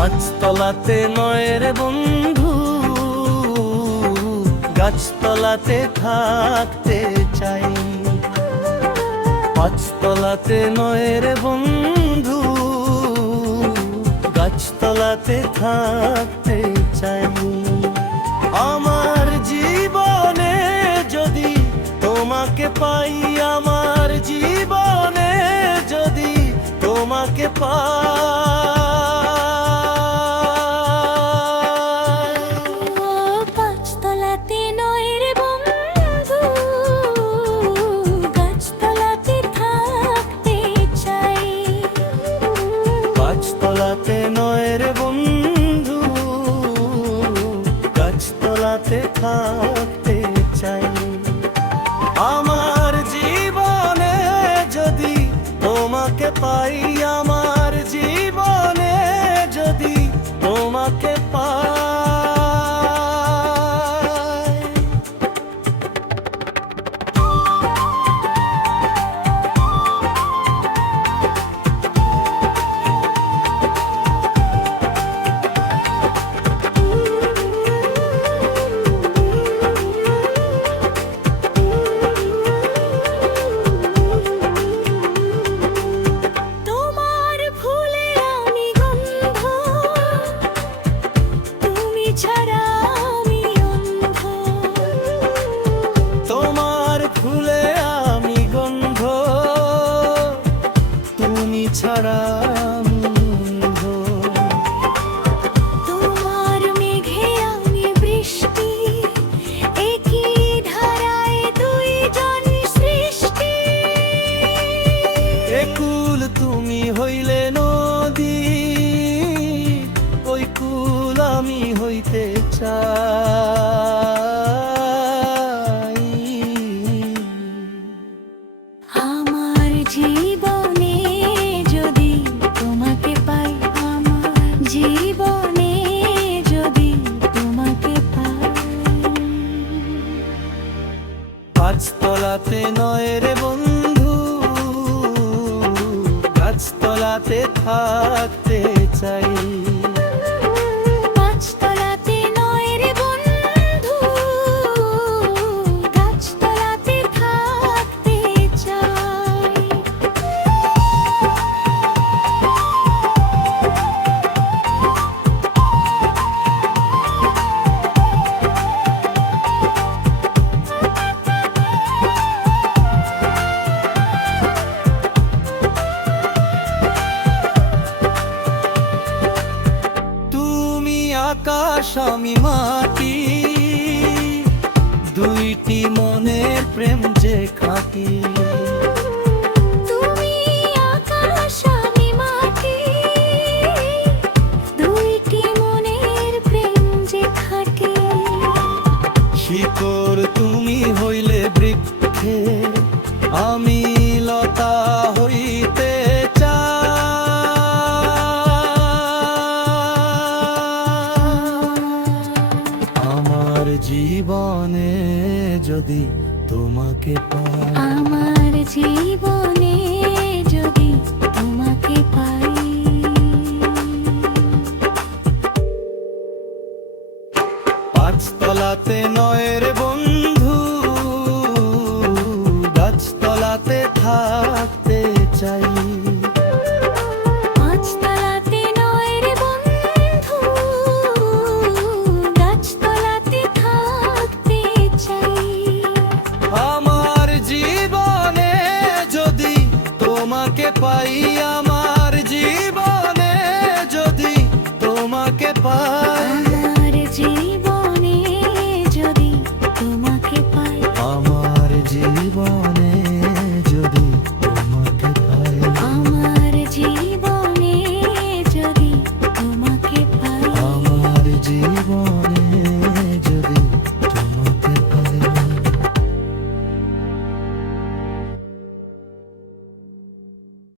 পাঁচতলাতে নয় রে বন্ধু, গাছতলাতে থাকতে চাই। পাঁচতলাতে নয় রে বন্ধু, গাছতলাতে থাকতে চাই। আমার জীবনে যদি তোমাকে পাই, আমার জীবনে যদি তোমাকে পাই, পাঁচতলাতে নয় রে বন্ধু, গাছতলাতে থাকতে চাই। পাঁচতলাতে নয় রে বন্ধু, গাছতলাতে থাকতে চাই। আমার জীবনে যদি তোমাকে পাই, আমার জীবনে যদি তোমাকে পাই। ছাড়া আমি অন্ধ, তোমার মেঘে আমি বৃষ্টি, একই ধারায় দুইজন সৃষ্টি। একুল তুমি হইলে নদী, ওই কুল আমি হইতে চাই। আমার জীবনে যদি তোমাকে পাই, আমার জীবনে যদি তোমাকে পাই। পাঁচতলাতে নয় রে বন্ধু, গাছতলাতে থাকতে চাই। পাঁচতলাতে নয় রে বন্ধু, গাছতলাতে থাকতে চাই। আকাশ আমি মাটি, দুইটি মনের প্রেম যে খাঁটি। তুমি আকাশ আমি মাটি, দুইটি মনের প্রেম যে খাঁটি। শিকড় তুমি হইলে বৃক্ষে, আমি লতা হইতে জীবনে যদি তোমাকে পাই, আমার জীবনে যদি তোমাকে পাই। পাঁচতলাতে নয় রে বন্ধু, গাছতলাতে থাকতে চাই। পাঁচতলাতে নয় রে বন্ধু, গাছতলাতে থাকতে চাই। আমার জীবনে যদি তোমাকে পাই, আমার জীবনে যদি তোমাকে পাই।